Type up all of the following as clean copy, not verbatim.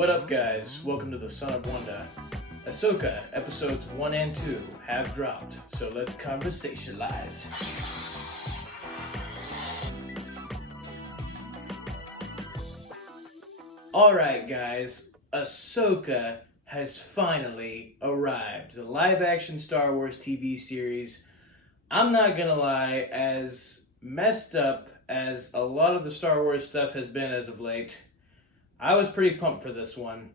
What up, guys? Welcome to the Son of Wanda. Ahsoka Episodes 1 and 2 have dropped, so let's conversationalize. Alright, guys, Ahsoka has finally arrived. The live-action Star Wars TV series, I'm not gonna lie, as messed up as a lot of the Star Wars stuff has been as of late, I was pretty pumped for this one.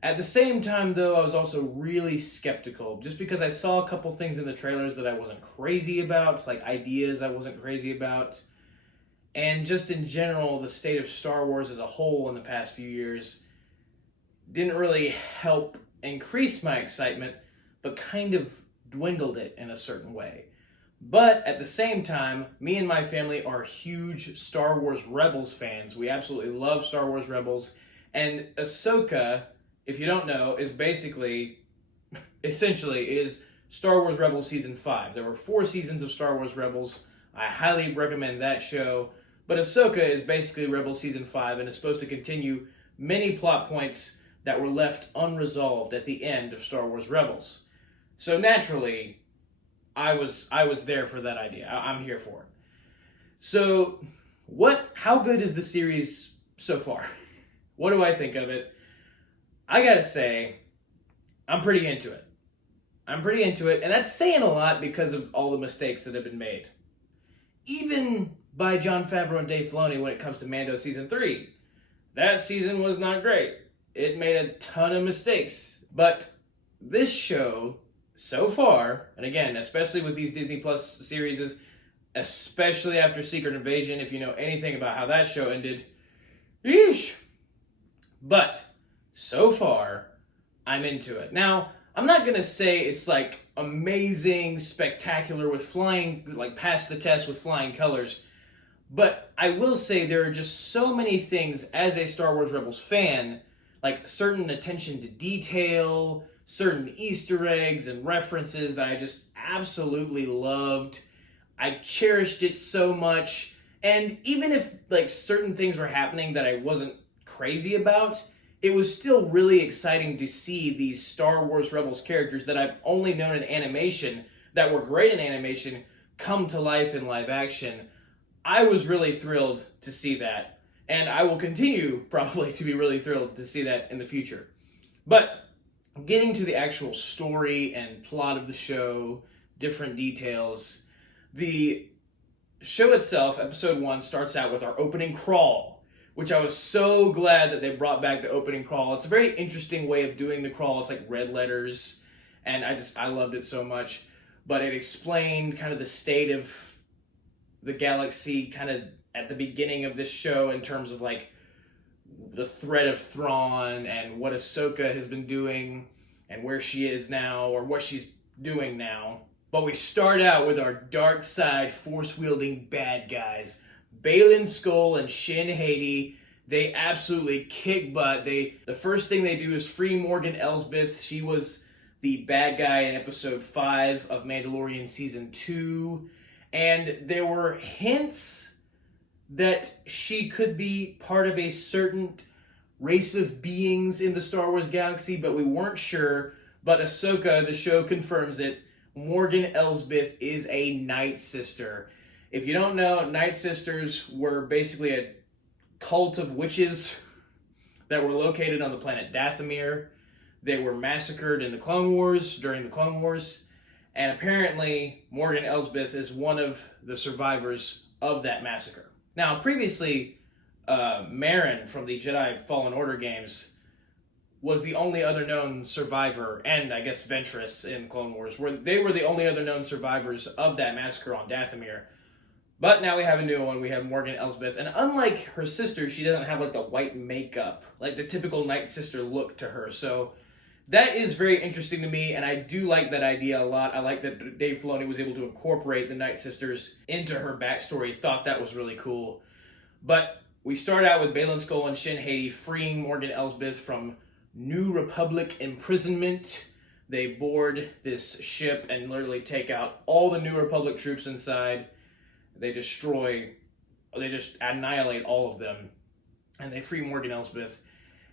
At the same time, though, I was also really skeptical, just because I saw a couple things in the trailers that I wasn't crazy about, like ideas I wasn't crazy about, and just in general, the state of Star Wars as a whole in the past few years didn't really help increase my excitement, but kind of dwindled it in a certain way. But at the same time, me and my family are huge Star Wars Rebels fans. We absolutely love Star Wars Rebels. And Ahsoka, if you don't know, is essentially, it is Star Wars Rebels Season 5. There were 4 seasons of Star Wars Rebels. I highly recommend that show. But Ahsoka is basically Rebels Season 5 and is supposed to continue many plot points that were left unresolved at the end of Star Wars Rebels. So naturally, I was there for that idea. I'm here for it. So, how good is the series so far? What do I think of it? I gotta say, I'm pretty into it. And that's saying a lot because of all the mistakes that have been made. Even by Jon Favreau and Dave Filoni when it comes to Mando Season 3. That season was not great. It made a ton of mistakes. But this show, so far, and again, especially with these Disney Plus series, especially after Secret Invasion, if you know anything about how that show ended, yeesh. But so far, I'm into it. Now, I'm not gonna say it's like amazing, spectacular with flying, like past the test with flying colors, but I will say there are just so many things as a Star Wars Rebels fan, like certain attention to detail, certain Easter eggs and references that I just absolutely loved. I cherished it so much. And even if like certain things were happening that I wasn't crazy about, it was still really exciting to see these Star Wars Rebels characters that I've only known in animation, that were great in animation, come to life in live action. I was really thrilled to see that. And I will continue probably to be really thrilled to see that in the future. But getting to the actual story and plot of the show, different details, the show itself, episode 1, starts out with our opening crawl, which I was so glad that they brought back the opening crawl. It's a very interesting way of doing the crawl. It's like red letters, and I loved it so much. But it explained kind of the state of the galaxy kind of at the beginning of this show in terms of like the threat of Thrawn and what Ahsoka has been doing and where she is now or what she's doing now. But we start out with our dark side force-wielding bad guys, Baylan Skoll and Shin Hati. They absolutely kick butt. The first thing they do is free Morgan Elsbeth. She was the bad guy in episode 5 of Mandalorian Season 2. And there were hints that she could be part of a certain race of beings in the Star Wars galaxy, but we weren't sure. But Ahsoka, the show, confirms it. Morgan Elsbeth is a Night Sister. If you don't know, Night Sisters were basically a cult of witches that were located on the planet Dathomir. They were massacred in the Clone Wars, during the Clone Wars. And apparently, Morgan Elsbeth is one of the survivors of that massacre. Now, previously, Marin from the Jedi Fallen Order games was the only other known survivor, and I guess Ventress in Clone Wars, they were the only other known survivors of that massacre on Dathomir. But now we have a new one. We have Morgan Elsbeth, and unlike her sister, she doesn't have like the white makeup, like the typical Night Sister look to her. So that is very interesting to me, and I do like that idea a lot. I like that Dave Filoni was able to incorporate the Night Sisters into her backstory. Thought that was really cool. But we start out with Baylan Skoll and Shin Hati freeing Morgan Elsbeth from New Republic imprisonment. They board this ship and literally take out all the New Republic troops inside. They just annihilate all of them. And they free Morgan Elsbeth.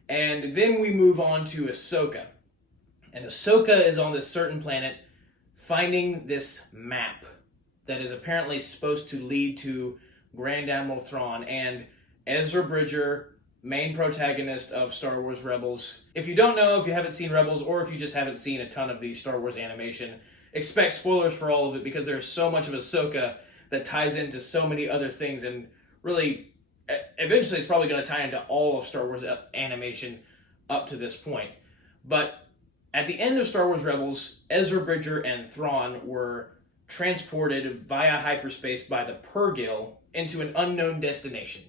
And then we move on to Ahsoka. And Ahsoka is on this certain planet finding this map that is apparently supposed to lead to Grand Admiral Thrawn and Ezra Bridger, main protagonist of Star Wars Rebels. If you don't know, if you haven't seen Rebels, or if you just haven't seen a ton of the Star Wars animation, expect spoilers for all of it because there's so much of Ahsoka that ties into so many other things, and really, eventually it's probably going to tie into all of Star Wars animation up to this point. But at the end of Star Wars Rebels, Ezra Bridger and Thrawn were transported via hyperspace by the Purrgil into an unknown destination.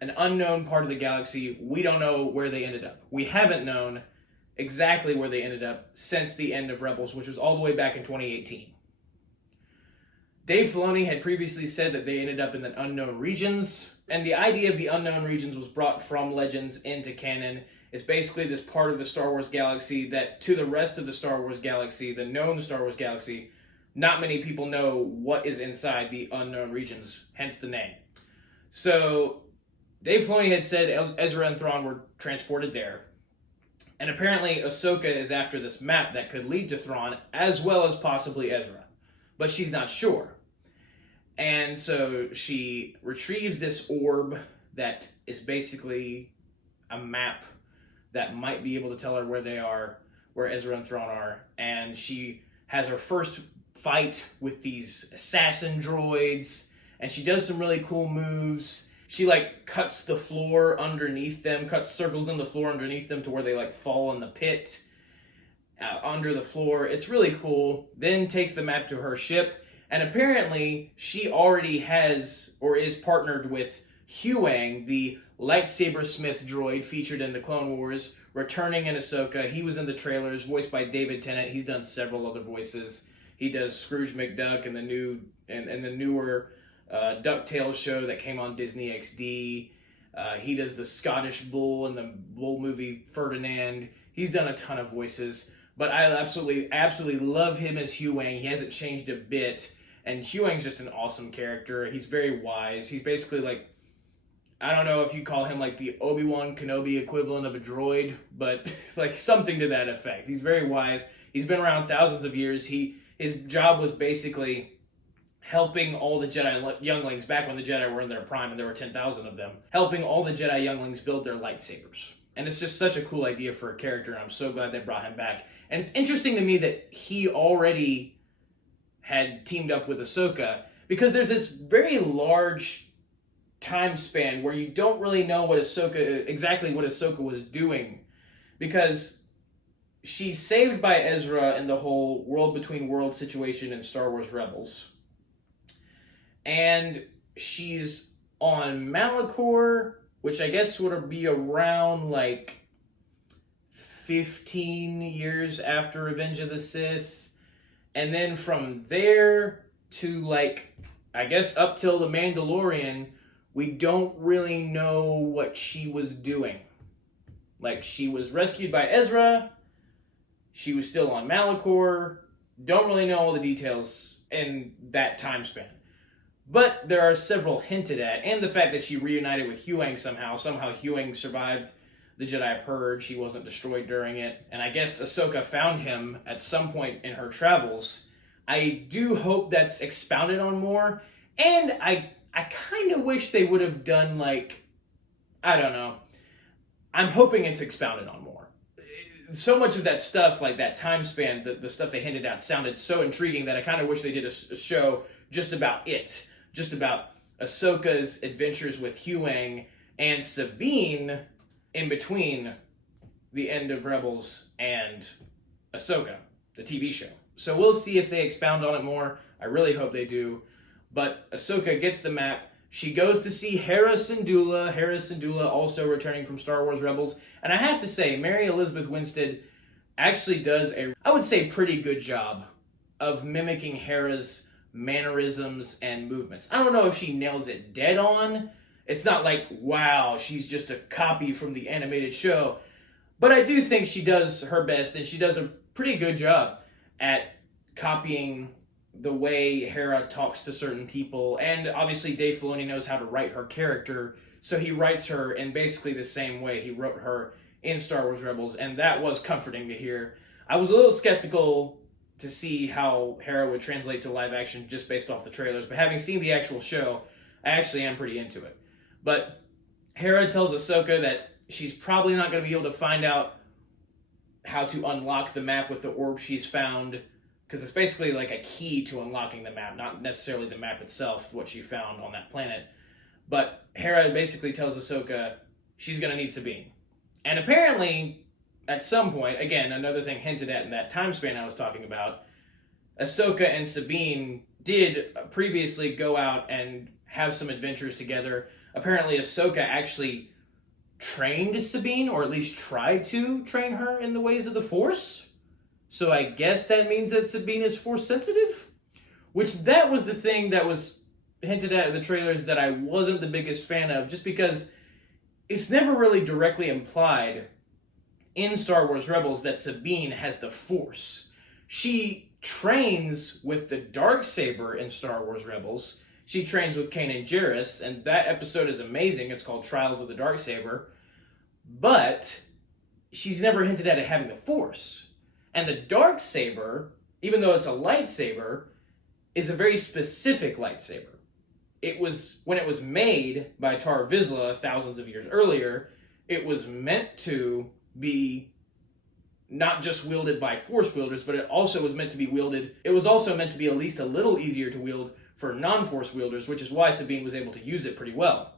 An unknown part of the galaxy. We don't know where they ended up. We haven't known exactly where they ended up since the end of Rebels, which was all the way back in 2018. Dave Filoni had previously said that they ended up in the unknown regions, and the idea of the unknown regions was brought from Legends into canon. It's basically this part of the Star Wars galaxy that, to the rest of the Star Wars galaxy, the known Star Wars galaxy, not many people know what is inside the unknown regions, hence the name. So, Dave Filoni had said Ezra and Thrawn were transported there. And apparently Ahsoka is after this map that could lead to Thrawn, as well as possibly Ezra. But she's not sure. And so she retrieves this orb that is basically a map that might be able to tell her where they are, where Ezra and Thrawn are. And she has her first fight with these assassin droids, and she does some really cool moves. She cuts the floor underneath them, cuts circles in the floor underneath them to where they fall in the pit under the floor. It's really cool. Then takes the map to her ship, and apparently she already has or is partnered with Huyang, the lightsaber smith droid featured in the Clone Wars, returning in Ahsoka. He was in the trailers, voiced by David Tennant. He's done several other voices. He does Scrooge McDuck in the newer DuckTales show that came on Disney XD. He does the Scottish Bull in the Bull movie Ferdinand. He's done a ton of voices, but I absolutely love him as Huyang. He hasn't changed a bit, and Huyang's just an awesome character. He's very wise. He's basically I don't know if you call him the Obi-Wan Kenobi equivalent of a droid, but something to that effect. He's very wise. He's been around thousands of years. His job was basically helping all the Jedi younglings, back when the Jedi were in their prime and there were 10,000 of them, helping all the Jedi younglings build their lightsabers. And it's just such a cool idea for a character, and I'm so glad they brought him back. And it's interesting to me that he already had teamed up with Ahsoka, because there's this very large time span where you don't really know exactly what Ahsoka was doing, because she's saved by Ezra in the whole world between worlds situation in Star Wars Rebels. And she's on Malachor, which I guess would be around 15 years after Revenge of the Sith. And then from there to I guess up till The Mandalorian, we don't really know what she was doing. She was rescued by Ezra. She was still on Malachor. Don't really know all the details in that time span. But there are several hinted at, and the fact that she reunited with Huyang somehow. Somehow Huyang survived the Jedi Purge. He wasn't destroyed during it. And I guess Ahsoka found him at some point in her travels. I do hope that's expounded on more. And I kind of wish they would have done I don't know. I'm hoping it's expounded on more. So much of that stuff, that time span, the stuff they hinted at, sounded so intriguing that I kind of wish they did a show just about it. Just about Ahsoka's adventures with Huyang and Sabine in between the end of Rebels and Ahsoka, the TV show. So we'll see if they expound on it more. I really hope they do. But Ahsoka gets the map. She goes to see Hera Syndulla. Hera Syndulla also returning from Star Wars Rebels. And I have to say, Mary Elizabeth Winstead actually does I would say, pretty good job of mimicking Hera's mannerisms and movements. I don't know if she nails it dead on. It's not wow, she's just a copy from the animated show. But I do think she does her best, and she does a pretty good job at copying the way Hera talks to certain people. And obviously Dave Filoni knows how to write her character So he writes her in basically the same way he wrote her in Star Wars Rebels, and that was comforting to hear. I was a little skeptical to see how Hera would translate to live action just based off the trailers, but having seen the actual show, I actually am pretty into it. But Hera tells Ahsoka that she's probably not going to be able to find out how to unlock the map with the orb she's found, because it's basically like a key to unlocking the map, not necessarily the map itself, what she found on that planet. But Hera basically tells Ahsoka she's going to need Sabine. And apparently, at some point, again, another thing hinted at in that time span I was talking about, Ahsoka and Sabine did previously go out and have some adventures together. Apparently, Ahsoka actually trained Sabine, or at least tried to train her in the ways of the Force. So I guess that means that Sabine is Force sensitive? Which that was the thing that was hinted at in the trailers that I wasn't the biggest fan of, just because it's never really directly implied in Star Wars Rebels that Sabine has the Force. She trains with the Darksaber in Star Wars Rebels. She trains with Kanan Jarrus, and that episode is amazing. It's called Trials of the Darksaber. But she's never hinted at it having the Force. And the Darksaber, even though it's a lightsaber, is a very specific lightsaber. It was, when it was made by Tar Vizsla thousands of years earlier, it was meant to be not just wielded by Force wielders, but it also was meant to be wielded, it was also meant to be at least a little easier to wield for non-Force wielders, which is why Sabine was able to use it pretty well.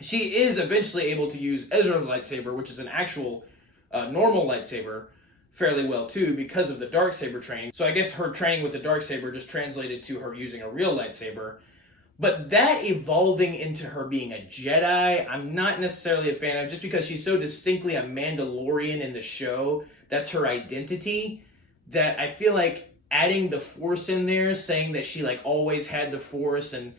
She is eventually able to use Ezra's lightsaber, which is an actual normal lightsaber, fairly well too, because of the Darksaber training. So I guess her training with the Darksaber just translated to her using a real lightsaber. But that evolving into her being a Jedi, I'm not necessarily a fan of, just because she's so distinctly a Mandalorian in the show. That's her identity, that I feel like adding the Force in there, saying that she like always had the Force, and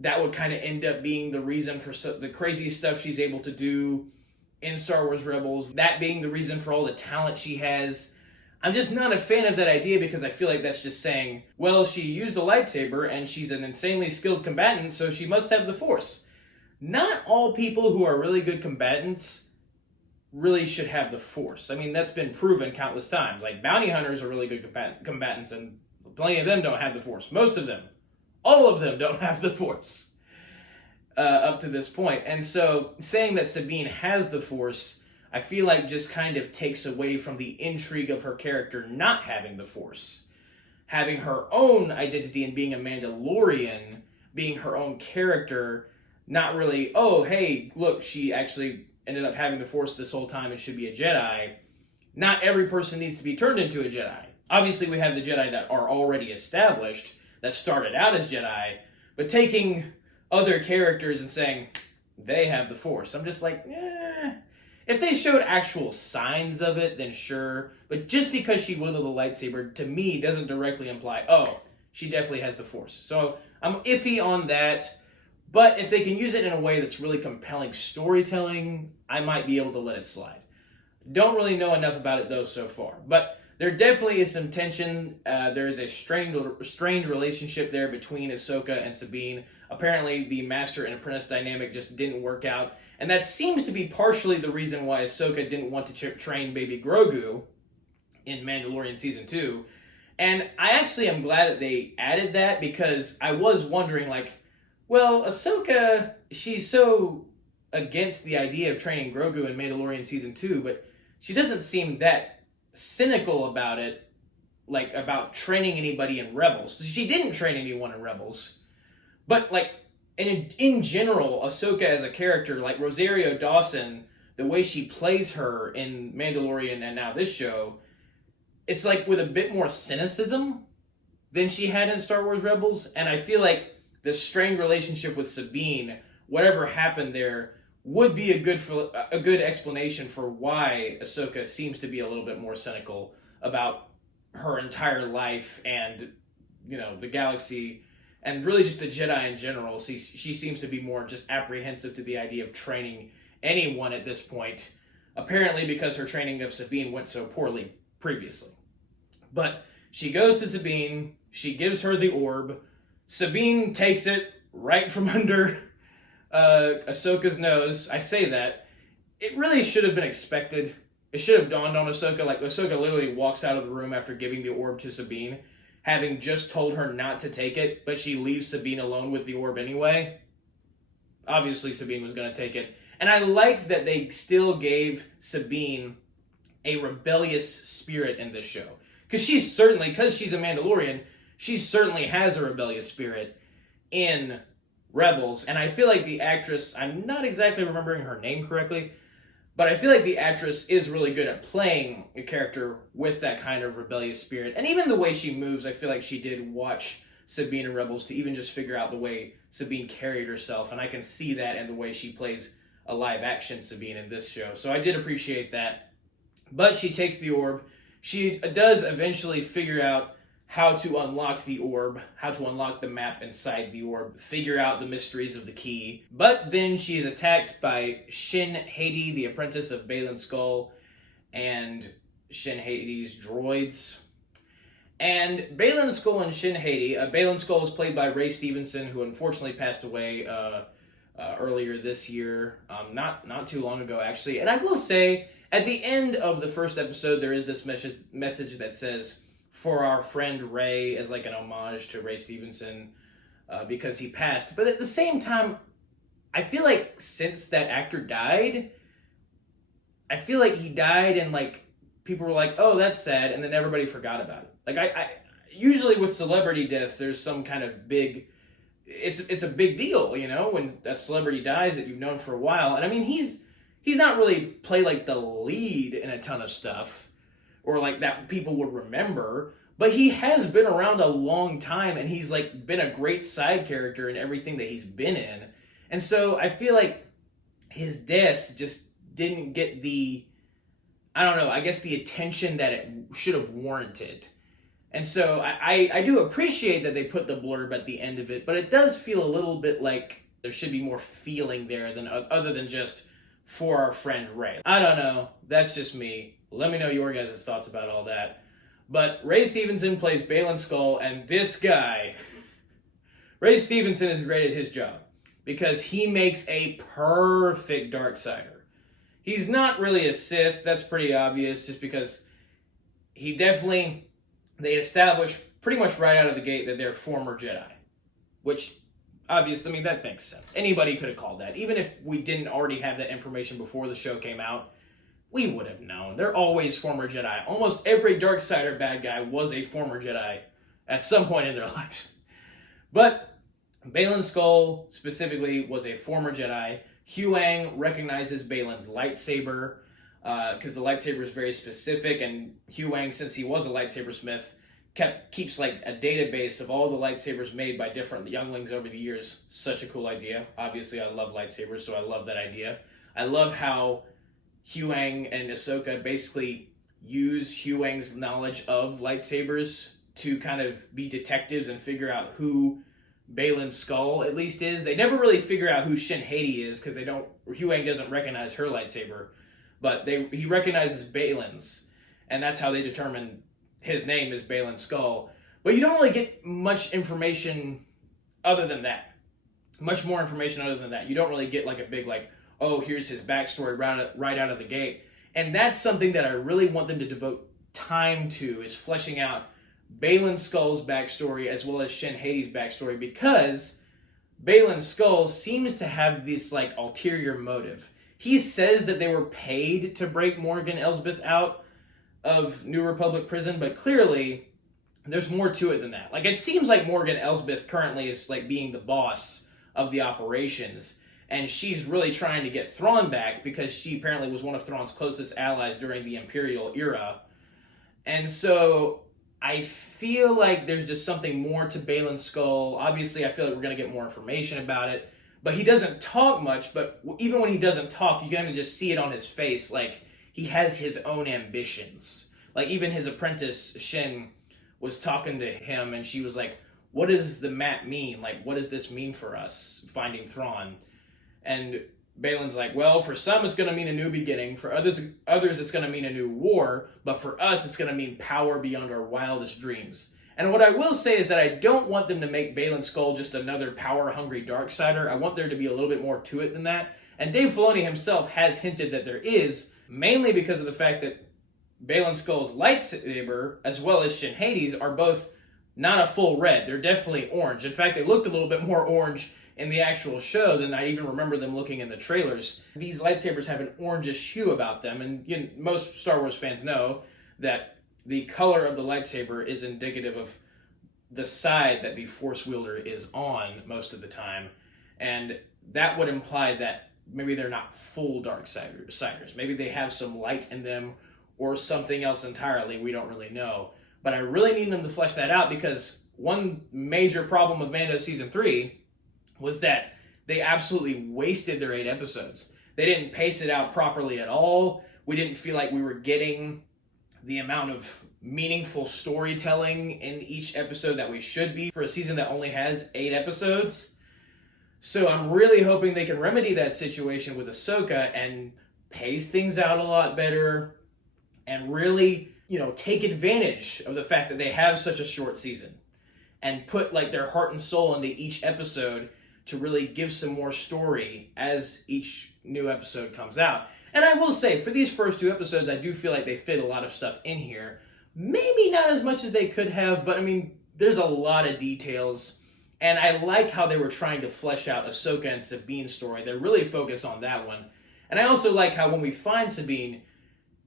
that would kind of end up being the reason for the crazy stuff she's able to do in Star Wars Rebels, that being the reason for all the talent she has. I'm just not a fan of that idea, because I feel like that's just saying, well, she used a lightsaber and she's an insanely skilled combatant, so she must have the Force. Not all people who are really good combatants really should have the Force. I mean, that's been proven countless times. Like, bounty hunters are really good combatants, and plenty of them don't have the Force. Most of them. All of them don't have the Force up to this point. And so saying that Sabine has the Force, I feel like just kind of takes away from the intrigue of her character not having the Force. Having her own identity and being a Mandalorian, being her own character, not really, oh, hey, look, she actually ended up having the Force this whole time and should be a Jedi. Not every person needs to be turned into a Jedi. Obviously, we have the Jedi that are already established, that started out as Jedi, but taking other characters and saying, they have the Force, I'm just like, If they showed actual signs of it, then sure. But just because she wielded a lightsaber, to me, doesn't directly imply, oh, she definitely has the Force. So I'm iffy on that. But if they can use it in a way that's really compelling storytelling, I might be able to let it slide. Don't really know enough about it, though, so far. But there definitely is some tension. There is a strained relationship there between Ahsoka and Sabine. Apparently, the master and apprentice dynamic just didn't work out. And that seems to be partially the reason why Ahsoka didn't want to train baby Grogu in Mandalorian Season 2. And I actually am glad that they added that, because I was wondering, like, well, Ahsoka, she's so against the idea of training Grogu in Mandalorian Season 2, but she doesn't seem that cynical about it, like, about training anybody in Rebels. She didn't train anyone in Rebels. But, like, in general, Ahsoka as a character, like Rosario Dawson, the way she plays her in Mandalorian and now this show, it's like with a bit more cynicism than she had in Star Wars Rebels. And I feel like the strained relationship with Sabine, whatever happened there, would be a good explanation for why Ahsoka seems to be a little bit more cynical about her entire life and, you know, the galaxy, and really just the Jedi in general. She seems to be more just apprehensive to the idea of training anyone at this point, apparently because her training of Sabine went so poorly previously. But she goes to Sabine, she gives her the orb, Sabine takes it right from under Ahsoka's nose. I say that. It really should have been expected. It should have dawned on Ahsoka. Like, Ahsoka literally walks out of the room after giving the orb to Sabine, having just told her not to take it, but she leaves Sabine alone with the orb anyway. Obviously, Sabine was going to take it. And I like that they still gave Sabine a rebellious spirit in this show. Because she's a Mandalorian, she certainly has a rebellious spirit in Rebels. And I feel like the actress, I'm not exactly remembering her name correctly, but I feel like the actress is really good at playing a character with that kind of rebellious spirit. And even the way she moves, I feel like she did watch Sabine in Rebels to even just figure out the way Sabine carried herself. And I can see that in the way she plays a live-action Sabine in this show. So I did appreciate that. But she takes the orb. She does eventually figure out how to unlock the orb, how to unlock the map inside the orb, figure out the mysteries of the key. But then she is attacked by Shin Hati, the apprentice of Baylan Skoll, and Shin Hati's droids. And Baylan Skoll and Shin Hati, Baylan Skoll is played by Ray Stevenson, who unfortunately passed away earlier this year, not too long ago, actually. And I will say, at the end of the first episode, there is this message that says, "For our friend Ray," as like an homage to Ray Stevenson, because he passed. But at the same time, I feel like since that actor died, I feel like he died and like people were like, "Oh, that's sad," and then everybody forgot about it. Like I usually with celebrity deaths, there's some kind of big. It's a big deal, you know, when a celebrity dies that you've known for a while. And I mean, he's not really played like the lead in a ton of stuff, or like that people would remember, but he has been around a long time, and he's like been a great side character in everything that he's been in. And so I feel like his death just didn't get the, I don't know, I guess the attention that it should have warranted. And so I do appreciate that they put the blurb at the end of it, but it does feel a little bit like there should be more feeling there than other than just "for our friend Ray." I don't know. That's just me. Let me know your guys' thoughts about all that. But Ray Stevenson plays Baylan Skoll, and this guy, Ray Stevenson, is great at his job because he makes a perfect Darksaber. He's not really a Sith. That's pretty obvious, just because they establish pretty much right out of the gate that they're former Jedi, which obviously, I mean, that makes sense. Anybody could have called that. Even if we didn't already have that information before the show came out, we would have known. They're always former Jedi. Almost every Darksaber bad guy was a former Jedi at some point in their lives. But Baylan Skoll specifically was a former Jedi. Huyang recognizes Baylan's lightsaber because the lightsaber is very specific, and Huyang, since he was a lightsaber smith, keeps like a database of all the lightsabers made by different younglings over the years. Such a cool idea. Obviously, I love lightsabers, so I love that idea. I love how Huyang and Ahsoka basically use Huyang's knowledge of lightsabers to kind of be detectives and figure out who Baylan Skoll at least is. They never really figure out who Shin Hati is because Huyang doesn't recognize her lightsaber, but he recognizes Baylan's, and that's how they determine his name is Baylan Skoll. But you don't really get much information other than that. Much more information other than that. You don't really get like a big like, oh, here's his backstory right out of the gate. And that's something that I really want them to devote time to, is fleshing out Baylan Skoll's backstory as well as Shin Hati's backstory, because Baylan Skoll seems to have this like ulterior motive. He says that they were paid to break Morgan Elsbeth out of New Republic prison, but clearly there's more to it than that. Like, it seems like Morgan Elsbeth currently is like being the boss of the operations, and she's really trying to get Thrawn back because she apparently was one of Thrawn's closest allies during the Imperial era. And so I feel like there's just something more to Baylan Skoll. Obviously, I feel like we're going to get more information about it, but he doesn't talk much. But even when he doesn't talk, you kind of just see it on his face. Like, he has his own ambitions. Like, even his apprentice, Shin, was talking to him, and she was like, "What does the map mean? Like, what does this mean for us, finding Thrawn?" And Baylan's like, "Well, for some it's going to mean a new beginning. For others it's going to mean a new war. But for us, it's going to mean power beyond our wildest dreams." And what I will say is that I don't want them to make Baylan Skoll just another power-hungry Darksider. I want there to be a little bit more to it than that. And Dave Filoni himself has hinted that there is, mainly because of the fact that Baylan Skoll's lightsaber, as well as Shin Hades, are both not a full red. They're definitely orange. In fact, they looked a little bit more orange in the actual show than I even remember them looking in the trailers. These lightsabers have an orangish hue about them, and most Star Wars fans know that the color of the lightsaber is indicative of the side that the Force wielder is on most of the time. And that would imply that maybe they're not full Darksiders. Maybe they have some light in them or something else entirely. We don't really know. But I really need them to flesh that out, because one major problem with Mando Season 3 was that they absolutely wasted their 8 episodes. They didn't pace it out properly at all. We didn't feel like we were getting the amount of meaningful storytelling in each episode that we should be for a season that only has 8 episodes. So I'm really hoping they can remedy that situation with Ahsoka and pace things out a lot better and really, take advantage of the fact that they have such a short season and put like their heart and soul into each episode to really give some more story as each new episode comes out. And I will say, for these first 2 episodes, I do feel like they fit a lot of stuff in here. Maybe not as much as they could have, but there's a lot of details. And I like how they were trying to flesh out Ahsoka and Sabine's story. They really focus on that one. And I also like how when we find Sabine,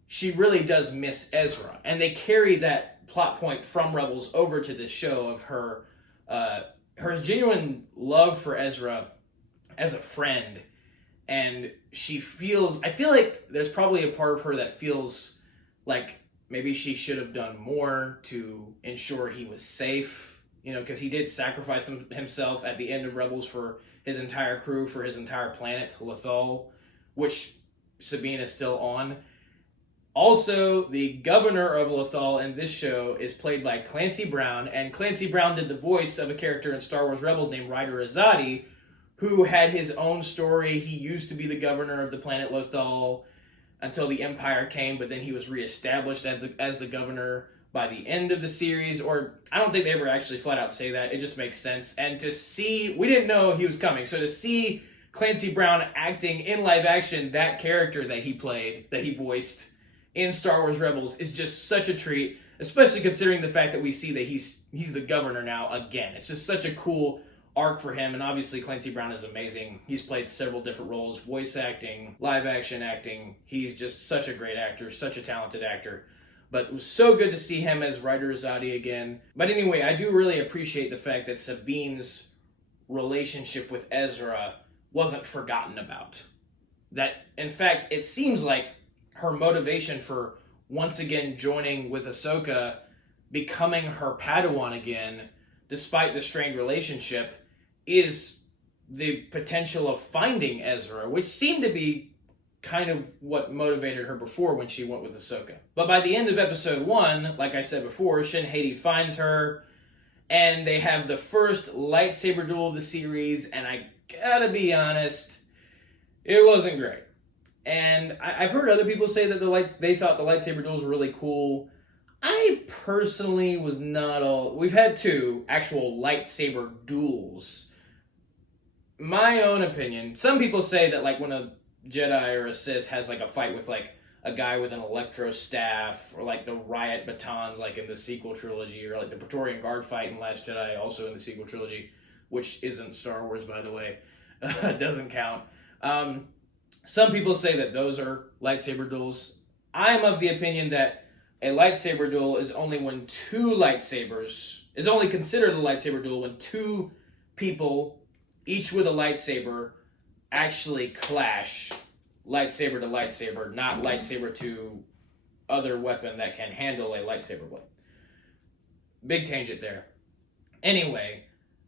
she really does miss Ezra. And they carry that plot point from Rebels over to this show of her genuine love for Ezra as a friend. And I feel like there's probably a part of her that feels like maybe she should have done more to ensure he was safe, because he did sacrifice himself at the end of Rebels for his entire crew, for his entire planet, Lothal, which Sabine is still on. Also, the governor of Lothal in this show is played by Clancy Brown, and Clancy Brown did the voice of a character in Star Wars Rebels named Ryder Azadi, who had his own story. He used to be the governor of the planet Lothal until the Empire came, but then he was reestablished as the governor by the end of the series, or I don't think they ever actually flat out say that. It just makes sense. And we didn't know he was coming, so to see Clancy Brown acting in live action that character that he voiced in Star Wars Rebels is just such a treat, especially considering the fact that we see that he's the governor now again. It's just such a cool arc for him, and obviously Clancy Brown is amazing. He's played several different roles, voice acting, live action acting. He's just such a great actor, such a talented actor. But it was so good to see him as Ryder Azadi again. But anyway, I do really appreciate the fact that Sabine's relationship with Ezra wasn't forgotten about. That, in fact, it seems like her motivation for once again joining with Ahsoka, becoming her Padawan again, despite the strained relationship, is the potential of finding Ezra, which seemed to be kind of what motivated her before when she went with Ahsoka. But by the end of episode 1, like I said before, Shin Hati finds her, and they have the first lightsaber duel of the series, and I gotta be honest, it wasn't great. And I've heard other people say that they thought the lightsaber duels were really cool. I personally was not all... We've had 2 actual lightsaber duels. My own opinion, some people say that like when a Jedi or a Sith has like a fight with like a guy with an electro staff, or like the riot batons like in the sequel trilogy, or like the Praetorian Guard fight in Last Jedi also in the sequel trilogy, which isn't Star Wars by the way, doesn't count. Some people say that those are lightsaber duels. I'm of the opinion that a lightsaber duel is only when 2 lightsabers, is only considered a lightsaber duel when 2 people, each with a lightsaber, actually clash lightsaber to lightsaber, not lightsaber to other weapon that can handle a lightsaber blade. Big tangent there. Anyway,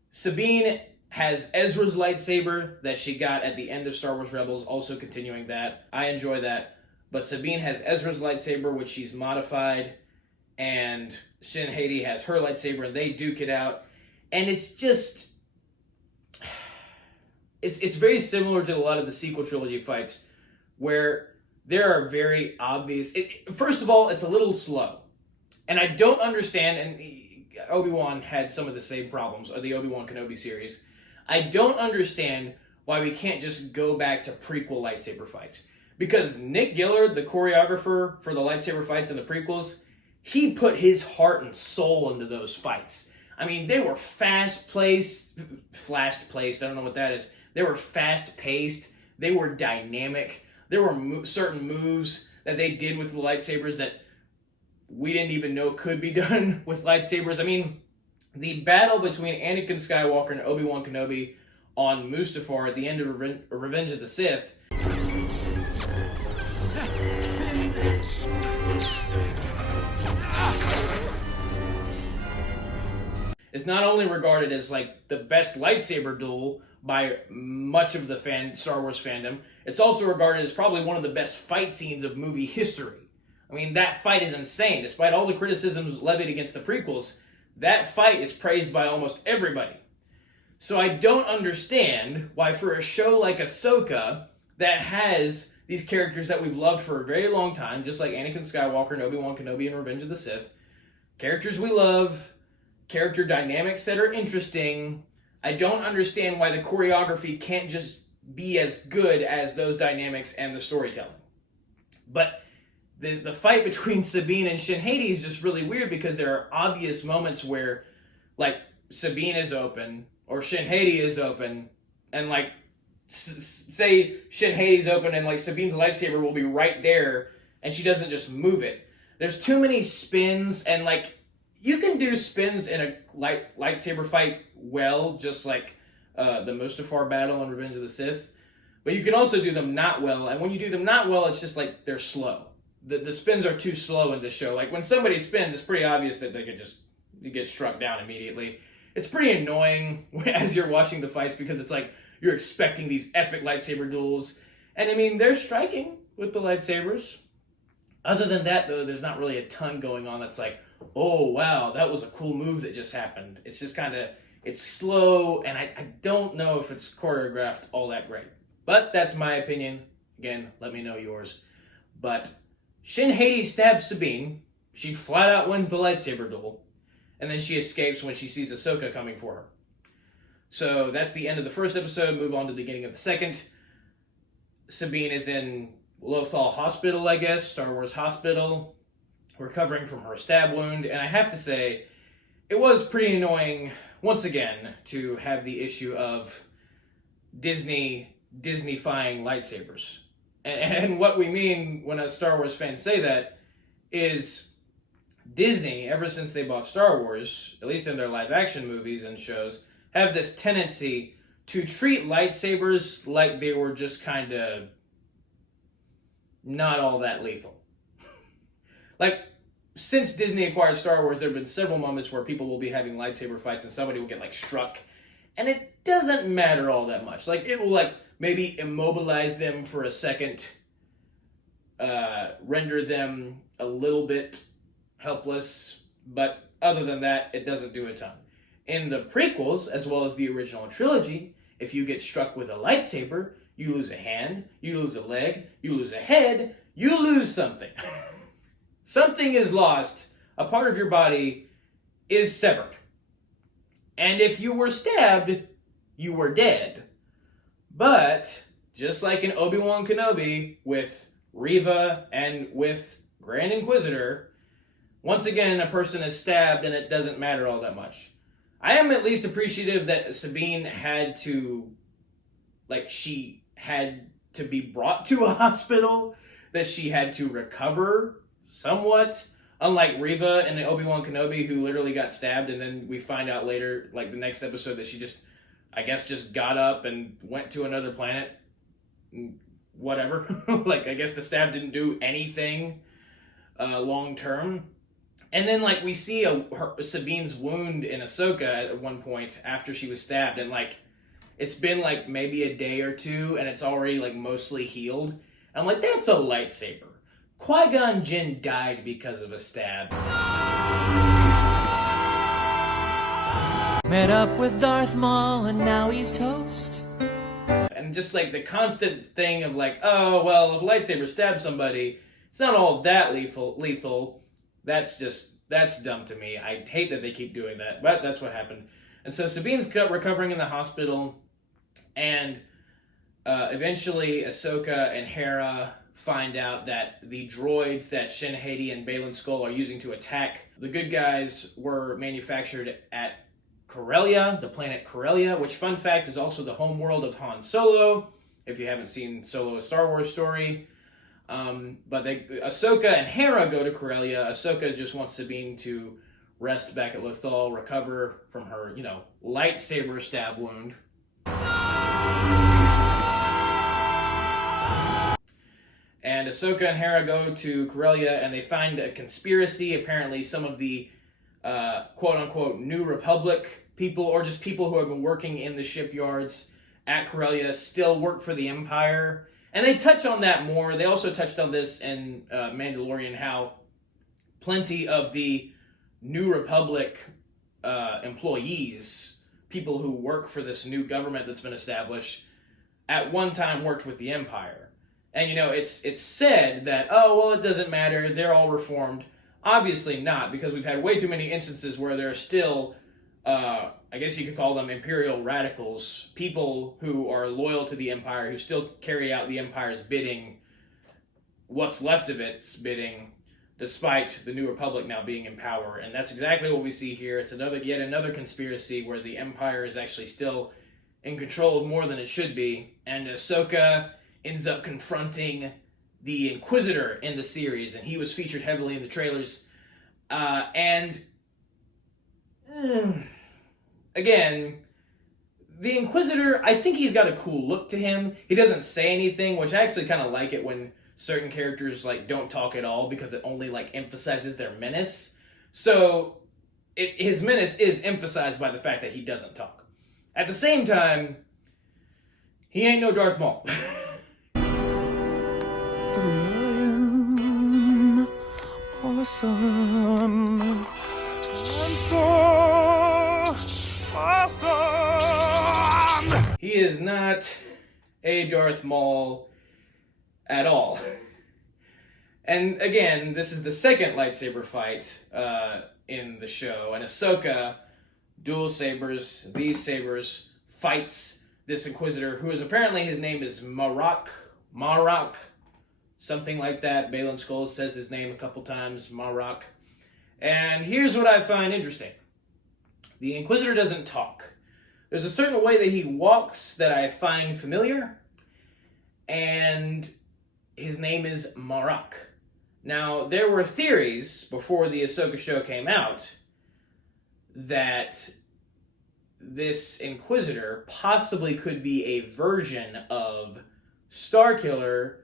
Sabine has Ezra's lightsaber that she got at the end of Star Wars Rebels, also continuing that. I enjoy that. But Sabine has Ezra's lightsaber, which she's modified, and Shin Hati has her lightsaber, and they duke it out. And it's just... It's very similar to a lot of the sequel trilogy fights, where there are very obvious... First of all, it's a little slow. And I don't understand, and Obi-Wan had some of the same problems, or the Obi-Wan Kenobi series. I don't understand why we can't just go back to prequel lightsaber fights. Because Nick Gillard, the choreographer for the lightsaber fights in the prequels, he put his heart and soul into those fights. I mean, they were fast-paced, I don't know what that is. They were fast-paced, they were dynamic, there were certain moves that they did with the lightsabers that we didn't even know could be done with lightsabers. I mean, the battle between Anakin Skywalker and Obi-Wan Kenobi on Mustafar at the end of Revenge of the Sith is not only regarded as like the best lightsaber duel by much of the Star Wars fandom, it's also regarded as probably one of the best fight scenes of movie history. I mean, that fight is insane. Despite all the criticisms levied against the prequels, that fight is praised by almost everybody. So I don't understand why for a show like Ahsoka that has these characters that we've loved for a very long time, just like Anakin Skywalker and Obi-Wan Kenobi in Revenge of the Sith, characters we love, character dynamics that are interesting, I don't understand why the choreography can't just be as good as those dynamics and the storytelling. But the fight between Sabine and Shin Hati is just really weird because there are obvious moments where, like, Sabine is open, or Shin Hati is open, and, like, say Shin Hati's open and, like, Sabine's lightsaber will be right there, and she doesn't just move it. There's too many spins, and, like, you can do spins in a lightsaber fight well, just like the Mustafar battle in Revenge of the Sith, but you can also do them not well, and when you do them not well, it's just like they're slow. The spins are too slow in this show. Like, when somebody spins, it's pretty obvious that they could just get struck down immediately. It's pretty annoying as you're watching the fights because it's like you're expecting these epic lightsaber duels. And, I mean, they're striking with the lightsabers. Other than that, though, there's not really a ton going on that's like, oh, wow, that was a cool move that just happened. It's just kind of, it's slow, and I don't know if it's choreographed all that great. But that's my opinion. Again, let me know yours. But Shin Hati stabs Sabine. She flat out wins the lightsaber duel. And then she escapes when she sees Ahsoka coming for her. So that's the end of the first episode. Move on to the beginning of the second. Sabine is in Lothal Hospital, I guess. Star Wars Hospital. Recovering from her stab wound. And I have to say, it was pretty annoying, once again, to have the issue of Disneyfying lightsabers. And what we mean when us Star Wars fans say that is Disney, ever since they bought Star Wars, at least in their live-action movies and shows, have this tendency to treat lightsabers like they were just kind of not all that lethal. Like, since Disney acquired Star Wars, there have been several moments where people will be having lightsaber fights and somebody will get, like, struck. And it doesn't matter all that much. Like, it will, like, maybe immobilize them for a second, render them a little bit helpless, but other than that, it doesn't do a ton. In the prequels, as well as the original trilogy, if you get struck with a lightsaber, you lose a hand, you lose a leg, you lose a head, you lose something. Something is lost. A part of your body is severed. And if you were stabbed, you were dead. But, just like in Obi-Wan Kenobi, with Reva and with Grand Inquisitor, once again, a person is stabbed and it doesn't matter all that much. I am at least appreciative that Sabine had to, like, she had to be brought to a hospital, that she had to recover somewhat, unlike Reva in the Obi-Wan Kenobi, who literally got stabbed, and then we find out later, like the next episode, that she just got up and went to another planet. Whatever. Like, I guess the stab didn't do anything long term. And then, like, we see Sabine's wound in Ahsoka at one point after she was stabbed, and, like, it's been, like, maybe a day or two, and it's already, like, mostly healed. I'm like, that's a lightsaber. Qui-Gon Jinn died because of a stab. Met up with Darth Maul, and now he's toast. And just, like, the constant thing of, like, oh, well, if a lightsaber stabs somebody, it's not all that lethal. That's just That's dumb to me. I hate that they keep doing that, but that's what happened. And so Sabine's recovering in the hospital, and eventually Ahsoka and Hera find out that the droids that Shin Hati and Baylan Skoll are using to attack the good guys were manufactured at Corellia, the planet Corellia, which, fun fact, is also the home world of Han Solo, if you haven't seen Solo: A Star Wars Story. But Ahsoka and Hera go to Corellia. Ahsoka just wants Sabine to rest back at Lothal, recover from her, lightsaber stab wound. And Ahsoka and Hera go to Corellia, and they find a conspiracy. Apparently, some of the quote-unquote New Republic people, or just people who have been working in the shipyards at Corellia, still work for the Empire. And they touch on that more. They also touched on this in Mandalorian, how plenty of the New Republic employees, people who work for this new government that's been established, at one time worked with the Empire. And, it's said that, it doesn't matter, they're all reformed. Obviously not, because we've had way too many instances where there are still, I guess you could call them Imperial radicals, people who are loyal to the Empire, who still carry out the Empire's bidding, what's left of its bidding, despite the New Republic now being in power. And that's exactly what we see here. It's yet another conspiracy where the Empire is actually still in control of more than it should be. And Ahsoka ends up confronting the Inquisitor in the series, and he was featured heavily in the trailers. Again, the Inquisitor, I think he's got a cool look to him. He doesn't say anything, which I actually kind of like it when certain characters don't talk at all, because it only emphasizes their menace. So his menace is emphasized by the fact that he doesn't talk. At the same time, he ain't no Darth Maul. Awesome. I'm so awesome. He is not a Darth Maul at all. And again, this is the second lightsaber fight in the show, and Ahsoka, dual sabers, these sabers, fights this Inquisitor, who is apparently, his name is Marok, something like that. Baylan Skoll says his name a couple times, Marok. And here's what I find interesting. The Inquisitor doesn't talk. There's a certain way that he walks that I find familiar, and his name is Marok. Now, there were theories before the Ahsoka show came out that this Inquisitor possibly could be a version of Starkiller,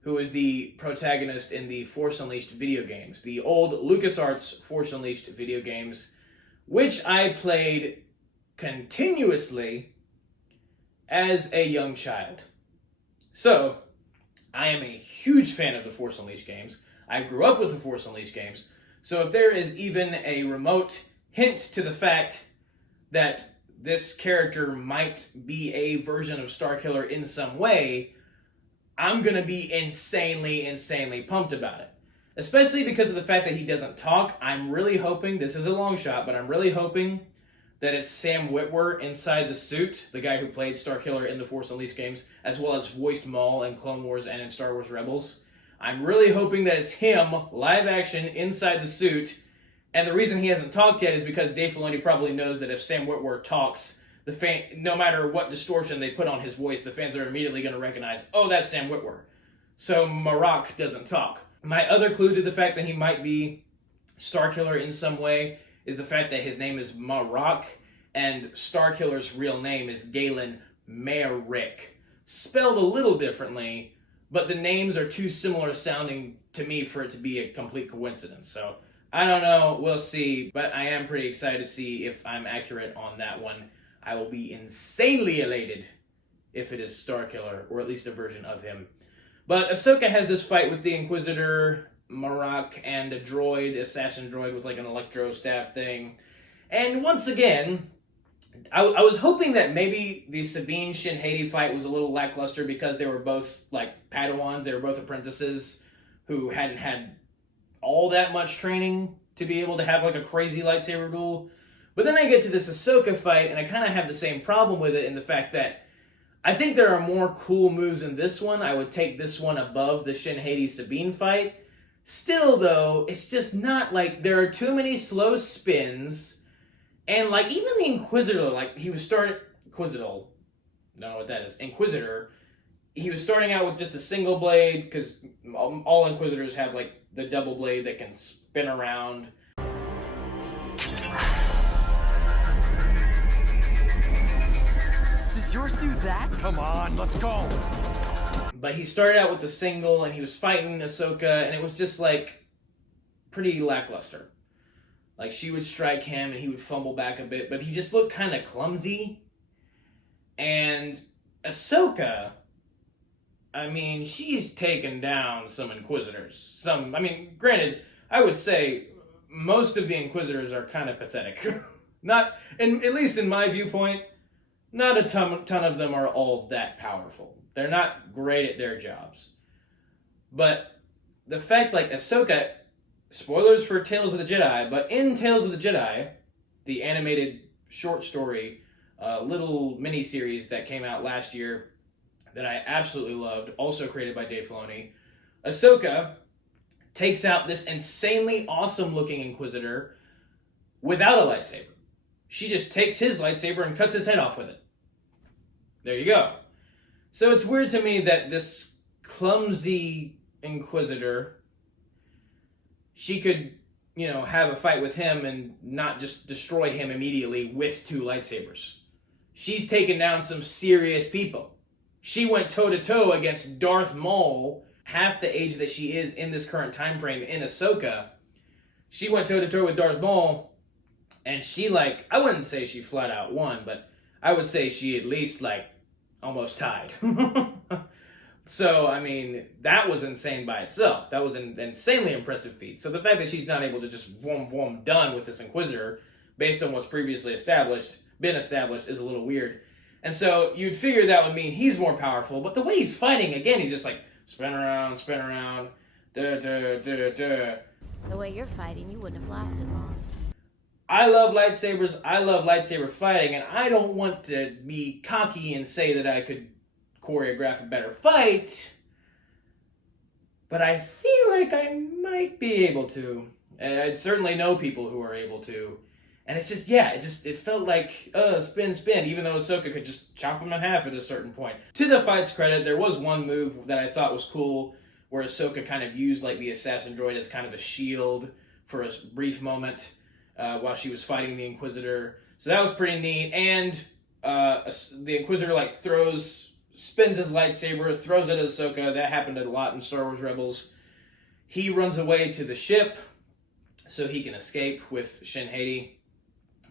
who is the protagonist in the Force Unleashed video games, the old LucasArts Force Unleashed video games, which I played continuously as a young child. So, I am a huge fan of the Force Unleashed games. I grew up with the Force Unleashed games. So if there is even a remote hint to the fact that this character might be a version of Starkiller in some way, I'm going to be insanely pumped about it. Especially because of the fact that he doesn't talk. I'm really hoping, this is a long shot, but I'm really hoping that it's Sam Witwer inside the suit, the guy who played Starkiller in the Force Unleashed games, as well as voiced Maul in Clone Wars and in Star Wars Rebels. I'm really hoping that it's him, live action, inside the suit. And the reason he hasn't talked yet is because Dave Filoni probably knows that if Sam Witwer talks, no matter what distortion they put on his voice, the fans are immediately going to recognize, oh, that's Sam Witwer. So Marok doesn't talk. My other clue to the fact that he might be Starkiller in some way is the fact that his name is Marok, and Starkiller's real name is Galen Merrick. Spelled a little differently, but the names are too similar sounding to me for it to be a complete coincidence. So, I don't know, we'll see, but I am pretty excited to see if I'm accurate on that one. I will be insanely elated if it is Starkiller, or at least a version of him. But Ahsoka has this fight with the Inquisitor, Marok, and a droid, assassin droid with an electro staff thing. And once again, I was hoping that maybe the Sabine Shin Hati fight was a little lackluster because they were both Padawans, they were both apprentices who hadn't had all that much training to be able to have like a crazy lightsaber duel. But then I get to this Ahsoka fight, and I kind of have the same problem with it in the fact that I think there are more cool moves in this one. I would take this one above the Shin-Hati-Sabine fight. Still, though, it's just not like there are too many slow spins, and like even the Inquisitor, like he was starting Inquisitor, don't know what that is. Inquisitor, he was starting out with just a single blade because all Inquisitors have like the double blade that can spin around. Does yours do that? Come on, let's go. But he started out with the single, and he was fighting Ahsoka, and it was just, like, pretty lackluster. Like, she would strike him, and he would fumble back a bit, but he just looked kind of clumsy. And Ahsoka, I mean, she's taken down some Inquisitors. Granted, I would say most of the Inquisitors are kind of pathetic. At least in my viewpoint, not a ton of them are all that powerful. They're not great at their jobs. But the fact, like, Ahsoka, spoilers for Tales of the Jedi, but in Tales of the Jedi, the animated short story, little mini-series that came out last year that I absolutely loved, also created by Dave Filoni, Ahsoka takes out this insanely awesome-looking Inquisitor without a lightsaber. She just takes his lightsaber and cuts his head off with it. There you go. So it's weird to me that this clumsy Inquisitor, she could, have a fight with him and not just destroy him immediately with 2 lightsabers. She's taken down some serious people. She went toe-to-toe against Darth Maul, half the age that she is in this current time frame in Ahsoka. She went toe-to-toe with Darth Maul, and she, I wouldn't say she flat out won, but I would say she at least, almost tied. So, that was insane by itself. That was an insanely impressive feat. So the fact that she's not able to just done with this Inquisitor based on what's previously been established is a little weird. And so you'd figure that would mean he's more powerful, but the way he's fighting, again, he's just spin around, duh, duh, duh, duh. The way you're fighting, you wouldn't have lasted long. I love lightsabers, I love lightsaber fighting, and I don't want to be cocky and say that I could choreograph a better fight, but I feel like I might be able to. I certainly know people who are able to. And it's just, it felt like, spin, even though Ahsoka could just chop him in half at a certain point. To the fight's credit, there was one move that I thought was cool, where Ahsoka kind of used, the assassin droid as kind of a shield for a brief moment, while she was fighting the Inquisitor. So that was pretty neat. And the Inquisitor spins his lightsaber, throws it at Ahsoka. That happened a lot in Star Wars Rebels. He runs away to the ship so he can escape with Shin-Hati.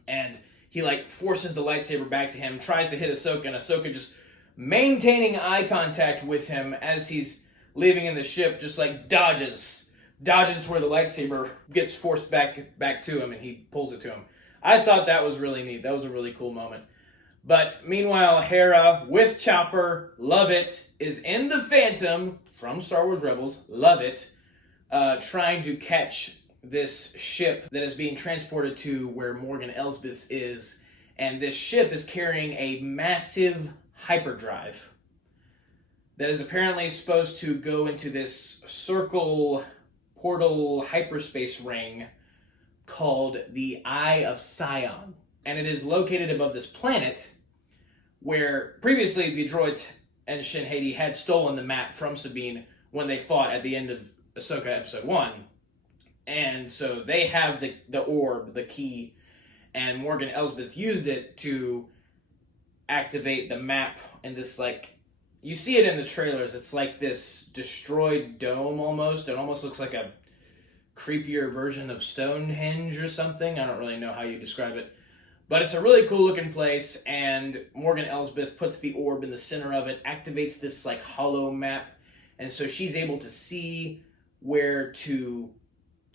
And he forces the lightsaber back to him, tries to hit Ahsoka, and Ahsoka just maintaining eye contact with him as he's leaving in the ship, just dodges where the lightsaber gets forced back to him, and he pulls it to him. I thought that was really neat. That was a really cool moment. But meanwhile, Hera with Chopper, love it, is in the Phantom from Star Wars Rebels, love it, trying to catch this ship that is being transported to where Morgan Elsbeth is, and this ship is carrying a massive hyperdrive that is apparently supposed to go into this circle portal hyperspace ring called the Eye of Sion, and it is located above this planet where previously the droids and Shin-Hati had stolen the map from Sabine when they fought at the end of Ahsoka Episode 1. And so they have the orb, the key, and Morgan Elsbeth used it to activate the map in this, you see it in the trailers, it's like this destroyed dome almost. It almost looks like a creepier version of Stonehenge or something. I don't really know how you describe it. But it's a really cool looking place, and Morgan Elsbeth puts the orb in the center of it, activates this, hollow map, and so she's able to see where to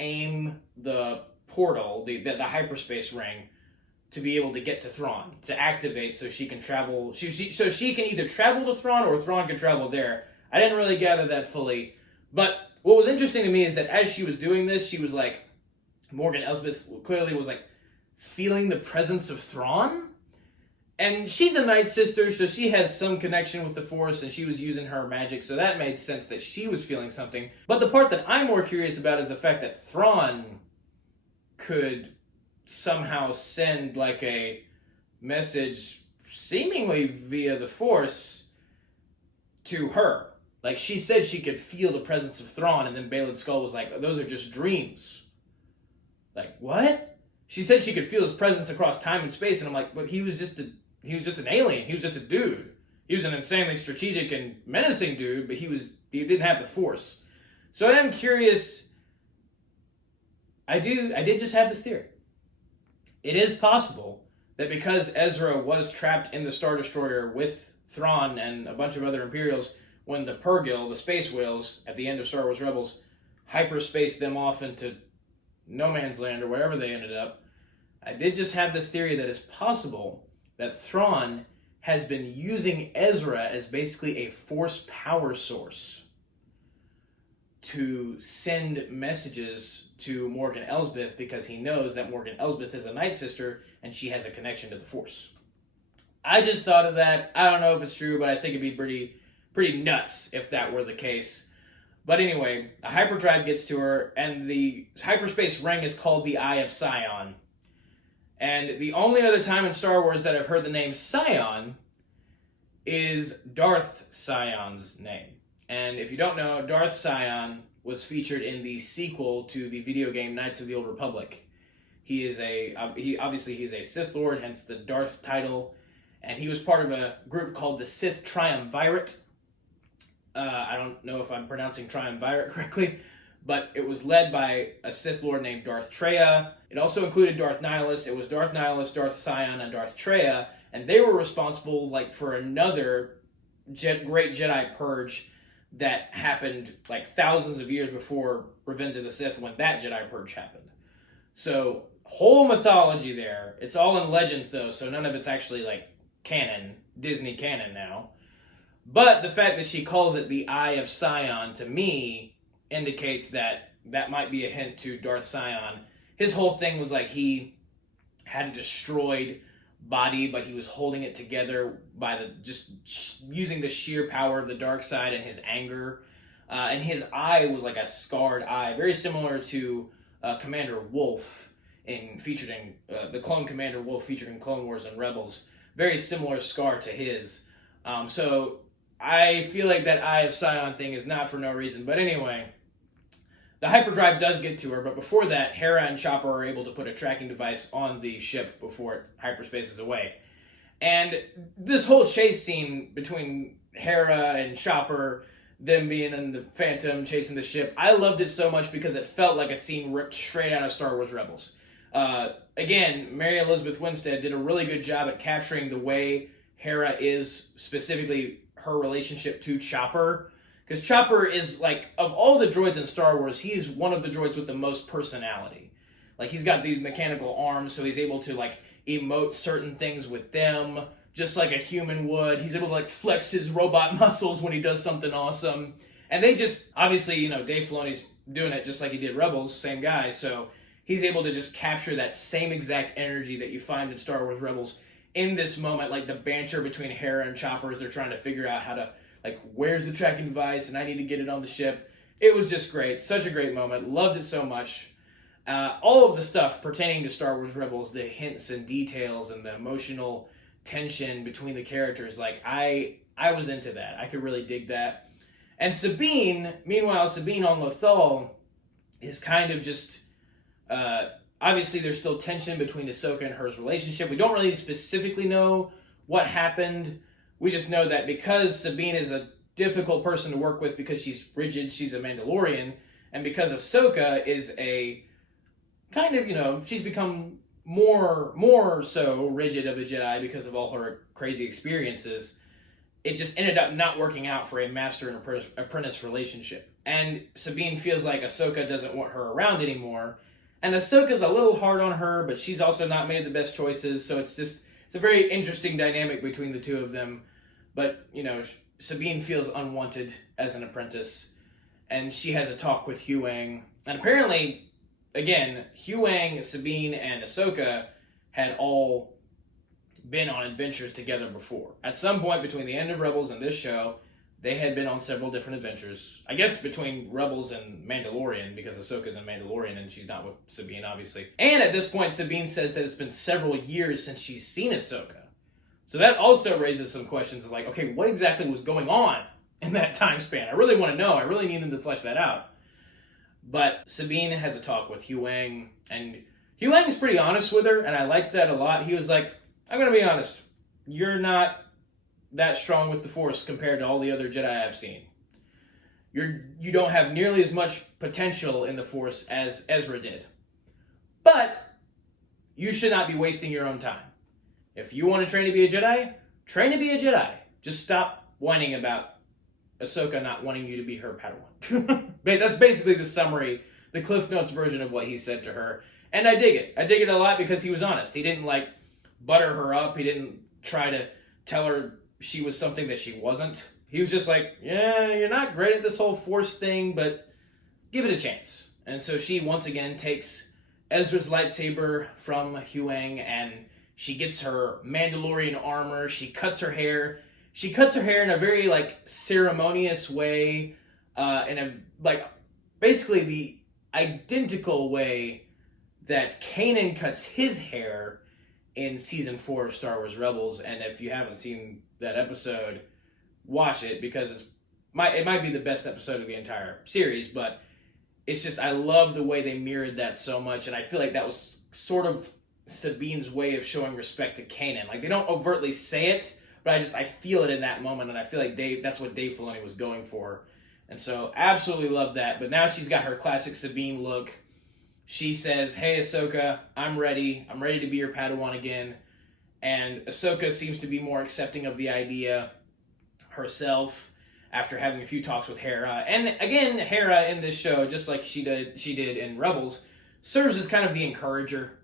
aim the portal, the hyperspace ring, to be able to get to Thrawn, to activate so she can travel. So she can either travel to Thrawn or Thrawn can travel there. I didn't really gather that fully. But what was interesting to me is that as she was doing this, she was Morgan Elsbeth clearly was like feeling the presence of Thrawn. And she's a Night Sister, so she has some connection with the Force, and she was using her magic, so that made sense that she was feeling something. But the part that I'm more curious about is the fact that Thrawn could somehow send like a message, seemingly via the Force, to her. Like, she said she could feel the presence of Thrawn, and then Baylan Skoll was like, those are just dreams. Like, what? She said she could feel his presence across time and space, and I'm like, but he was just an alien. He was just a dude. He was an insanely strategic and menacing dude, but he didn't have the Force. So I am curious. I did just have this theory. It is possible that because Ezra was trapped in the Star Destroyer with Thrawn and a bunch of other Imperials, when the Purrgil, the space whales, at the end of Star Wars Rebels, hyperspaced them off into no man's land or wherever they ended up, I did just have this theory that it's possible that Thrawn has been using Ezra as basically a Force power source to send messages to Morgan Elsbeth, because he knows that Morgan Elsbeth is a Night Sister and she has a connection to the Force. I just thought of that. I don't know if it's true, but I think it'd be pretty nuts if that were the case. But anyway, a hyperdrive gets to her, and the hyperspace ring is called the Eye of Sion. And the only other time in Star Wars that I've heard the name Sion is Darth Sion's name. And if you don't know, Darth Sion was featured in the sequel to the video game Knights of the Old Republic. He's a Sith Lord, hence the Darth title, and he was part of a group called the Sith Triumvirate. I don't know if I'm pronouncing Triumvirate correctly, but it was led by a Sith Lord named Darth Traya. It also included Darth Nihilus. It was Darth Nihilus, Darth Sion, and Darth Traya, and they were responsible for another great Jedi purge that happened thousands of years before Revenge of the Sith, when that Jedi purge happened. So, whole mythology there. It's all in Legends though, so none of it's actually canon, Disney canon now. But the fact that she calls it the Eye of Sion, to me, indicates that might be a hint to Darth Sion. His whole thing was he had a destroyed body, but he was holding it together by just using the sheer power of the dark side and his anger. And his eye was like a scarred eye, very similar to Commander Wolf, featured in the clone Commander Wolf featured in Clone Wars and Rebels. Very similar scar to his. So I feel like that Eye of Sion thing is not for no reason. But anyway, the hyperdrive does get to her, but before that, Hera and Chopper are able to put a tracking device on the ship before it hyperspaces away. And this whole chase scene between Hera and Chopper, them being in the Phantom chasing the ship, I loved it so much because it felt like a scene ripped straight out of Star Wars Rebels. Again, Mary Elizabeth Winstead did a really good job at capturing the way Hera is, specifically her relationship to Chopper. Because Chopper is, of all the droids in Star Wars, he's one of the droids with the most personality. He's got these mechanical arms, so he's able to, emote certain things with them, just like a human would. He's able to, flex his robot muscles when he does something awesome. And they just, obviously, Dave Filoni's doing it just like he did Rebels, same guy, so he's able to just capture that same exact energy that you find in Star Wars Rebels in this moment, the banter between Hera and Chopper as they're trying to figure out how to, where's the tracking device, and I need to get it on the ship. It was just great. Such a great moment. Loved it so much. All of the stuff pertaining to Star Wars Rebels, the hints and details and the emotional tension between the characters, I was into that. I could really dig that. And Sabine on Lothal is kind of just... obviously, there's still tension between Ahsoka and her relationship. We don't really specifically know what happened. We just know that because Sabine is a difficult person to work with because she's rigid, she's a Mandalorian, and because Ahsoka is a kind of, she's become more so rigid of a Jedi because of all her crazy experiences, it just ended up not working out for a master and apprentice relationship. And Sabine feels like Ahsoka doesn't want her around anymore. And Ahsoka's a little hard on her, but she's also not made the best choices, so it's a very interesting dynamic between the two of them. But, Sabine feels unwanted as an apprentice, and she has a talk with Huyang. And apparently, again, Huyang, Sabine, and Ahsoka had all been on adventures together before. At some point between the end of Rebels and this show, they had been on several different adventures. I guess between Rebels and Mandalorian, because Ahsoka's in Mandalorian and she's not with Sabine, obviously. And at this point, Sabine says that it's been several years since she's seen Ahsoka. So that also raises some questions of like, okay, what exactly was going on in that time span? I really want to know. I really need them to flesh that out. But Sabine has a talk with Huyang, and Huyang is pretty honest with her, and I liked that a lot. He was like, I'm going to be honest, you're not that strong with the Force compared to all the other Jedi I've seen. You don't have nearly as much potential in the Force as Ezra did. But you should not be wasting your own time. If you want to train to be a Jedi, train to be a Jedi. Just stop whining about Ahsoka not wanting you to be her Padawan. That's basically the summary, the Cliff Notes version of what he said to her. And I dig it. I dig it a lot because he was honest. He didn't like butter her up. He didn't try to tell her she was something that she wasn't. He was just like, yeah, you're not great at this whole Force thing, but give it a chance. And so she once again takes Ezra's lightsaber from Huyang, and she gets her Mandalorian armor. She cuts her hair. She cuts her hair in a very like ceremonious way, in a like basically the identical way that Kanan cuts his hair in season 4 of Star Wars Rebels. And if you haven't seen that episode, watch it because it might be the best episode of the entire series. But it's just I love the way they mirrored that so much, and I feel like that was sort of Sabine's way of showing respect to Kanan. Like they don't overtly say it, but I feel it in that moment, and I feel like that's what Dave Filoni was going for. And so absolutely love that. But now she's got her classic Sabine look. She says, hey, Ahsoka, I'm ready. I'm ready to be your Padawan again. And Ahsoka seems to be more accepting of the idea herself after having a few talks with Hera. And again, Hera in this show, just like she did in Rebels, serves as kind of the encourager.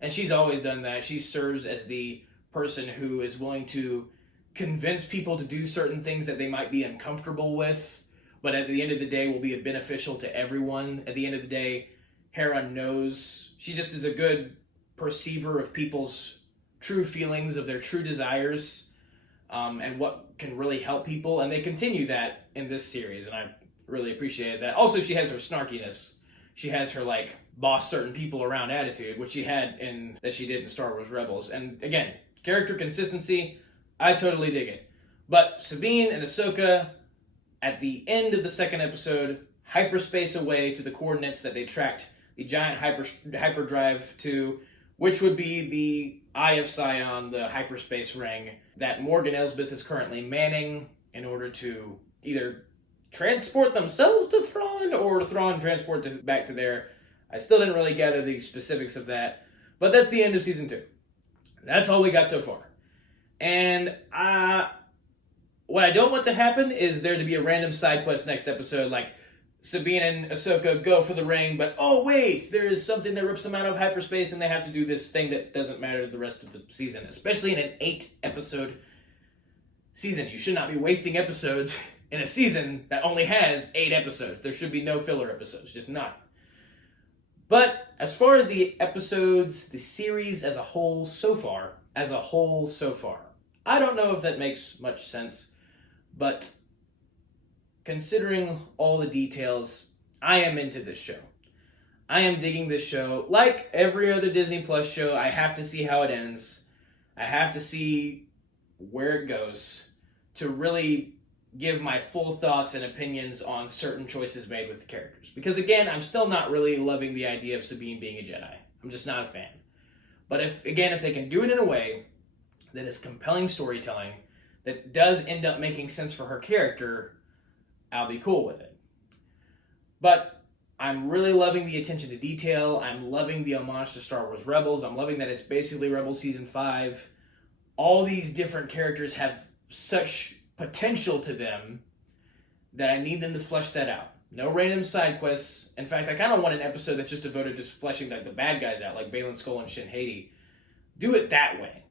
And she's always done that. She serves as the person who is willing to convince people to do certain things that they might be uncomfortable with, but at the end of the day will be beneficial to everyone. At the end of the day, Hera knows, she just is a good perceiver of people's true feelings, of their true desires, and what can really help people. And they continue that in this series, and I really appreciated that. Also, she has her snarkiness. She has her, like, boss certain people around attitude, which she did in Star Wars Rebels. And again, character consistency, I totally dig it. But Sabine and Ahsoka, at the end of the second episode, hyperspace away to the coordinates that they tracked the giant hyperdrive to, which would be the Eye of Sion, the hyperspace ring that Morgan Elsbeth is currently manning in order to either transport themselves to Thrawn or Thrawn transport back to there. I still didn't really gather the specifics of that, but that's the end of season 2. That's all we got so far. And what I don't want to happen is there to be a random side quest next episode, like Sabine and Ahsoka go for the ring, but oh wait, there is something that rips them out of hyperspace and they have to do this thing that doesn't matter to the rest of the season, especially in an 8-episode season. You should not be wasting episodes in a season that only has 8 episodes. There should be no filler episodes, just not. But as far as the episodes, the series as a whole so far, I don't know if that makes much sense, but considering all the details, I am into this show. I am digging this show. Like every other Disney Plus show, I have to see how it ends. I have to see where it goes to really give my full thoughts and opinions on certain choices made with the characters. Because again, I'm still not really loving the idea of Sabine being a Jedi. I'm just not a fan. But if they can do it in a way that is compelling storytelling, that does end up making sense for her character, I'll be cool with it. But I'm really loving the attention to detail. I'm loving the homage to Star Wars Rebels. I'm loving that it's basically Rebels Season 5. All these different characters have such potential to them that I need them to flesh that out. No random side quests. In fact, I kind of want an episode that's just devoted to fleshing the bad guys out, like Baylan Skoll and Shin Hati. Do it that way.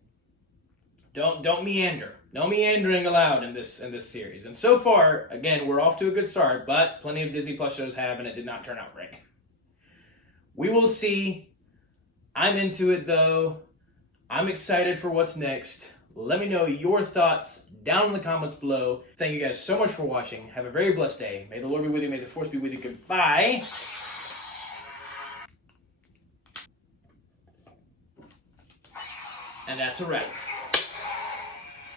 Don't meander. No meandering allowed in this series. And so far, again, we're off to a good start, but plenty of Disney Plus shows have, and it did not turn out right. We will see. I'm into it, though. I'm excited for what's next. Let me know your thoughts down in the comments below. Thank you guys so much for watching. Have a very blessed day. May the Lord be with you. May the Force be with you. Goodbye. And that's a wrap.